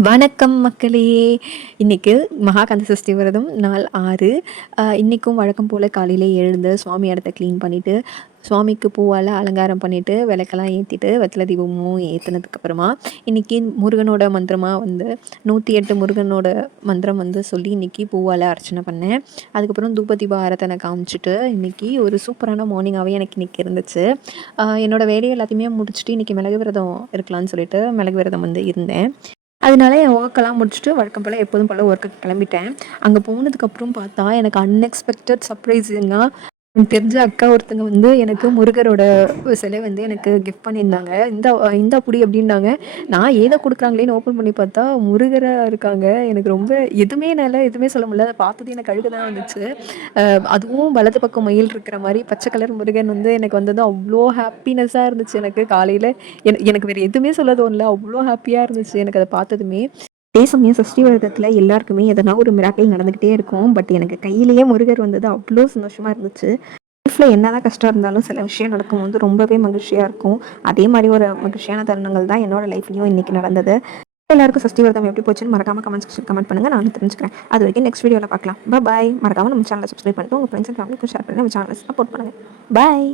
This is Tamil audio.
வணக்கம் மக்களே! இன்னைக்கு மகாகந்த சஷ்டி விரதம் நாள் 6. இன்னைக்கும் வழக்கம் போல காலையில எழுந்து சுவாமி இடத்த க்ளீன் பண்ணிட்டு, சுவாமிக்கு பூவால அலங்காரம் பண்ணிட்டு, விளக்கெல்லாம் ஏத்திட்டு, வெத்தல தீபமும் ஏத்துனதுக்கப்புறமா, இன்னைக்கு முருகனோட மந்திரமா வந்து 108 முருகனோட மந்திரம் வந்து சொல்லி இன்னைக்கு பூவால அர்ச்சனை பண்ணேன். அதுக்கப்புறம் தூப தீப ஆராதனை காமிச்சுட்டு, இன்னைக்கு ஒரு சூப்பரான மார்னிங்காவே எனக்கு இன்னைக்கு இருந்துச்சு. என்னோட வேலைய எல்லாத்தையுமே முடிச்சுட்டு, இன்னைக்கு மிளகு விரதம் இருக்கலான்னு சொல்லிட்டு, மிளகு விரதம் வந்து இருந்தேன். அதனால என் ஒர்க்கெல்லாம் முடிச்சுட்டு வழக்கம் போல எப்போதும் போல ஒர்க்குக்கு கிளம்பிட்டேன். அங்க போனதுக்கப்புறம் பார்த்தா, எனக்கு அன்எக்ஸ்பெக்டட் சர்ப்ரைஸுங்க. எனக்கு தெரிஞ்ச அக்கா ஒருத்தங்க வந்து எனக்கு முருகரோட சிலை வந்து எனக்கு கிஃப்ட் பண்ணியிருந்தாங்க. இந்தா புடி அப்படின்னாங்க. நான் ஏதோ குடுக்குறாங்களேன்னு ஓப்பன் பண்ணி பார்த்தா, முருகரா இருக்காங்க. எனக்கு ரொம்ப என்னால எதுவுமே சொல்ல முடியல. அத பார்த்தது எனக்கு அழுகை தான் வந்துச்சு. அதுவும் வலது பக்கம் மயில் இருக்கிற மாரி பச்சை கலர் முருகன் வந்து எனக்கு வந்தது அவ்ளோ ஹாப்பினஸ்ஸா இருந்துச்சு எனக்கு காலையில. எனக்கு வேற எதுவுமே சொல்ல தோணல. அவ்ளோ ஹாப்பியா இருந்துச்சு எனக்கு அத பார்த்ததுமே. அதே சமயம் சஷ்டி விரதத்துல எல்லாருக்குமே எதனா ஒரு மிராக்கிள் நடந்துகிட்டே இருக்கும். பட் எனக்கு கையிலேயே முருகர் வந்தது அவ்ளோ சந்தோஷமா இருந்துச்சு. லைஃப்ல என்னதான் கஷ்டம் இருந்தாலும் சில விஷயம் நடக்கும்போது ரொம்பவே மகிழ்ச்சியா இருக்கும். அதே மாரி ஒரு மகிழ்ச்சியான தருணங்கள் தான் என்னோட லைஃப்லயும் இன்னைக்கு நடந்தது. எல்லாருக்கும் சஷ்டி விரதம் எப்படி போச்சுன்னு மறக்காம கமெண்ட் செக்ஷன் கமெண்ட் பண்ணுங்க. நான் வந்து தெரிஞ்சுக்கிறேன். அது வரைக்கும் நெக்ஸ்ட் வீடியோல பார்க்கலாம். பாய். மறக்காம நம்ம சேனலை சப்ஸ்கிரைப் பண்ணிட்டு உங்க ஃப்ரெண்ட்ஸ் அண்ட் ஃபேமிலிக்கும் ஷேர் பண்ணி நம்ம சேனலை சப்போர்ட் பண்ணுங்க. பாய்.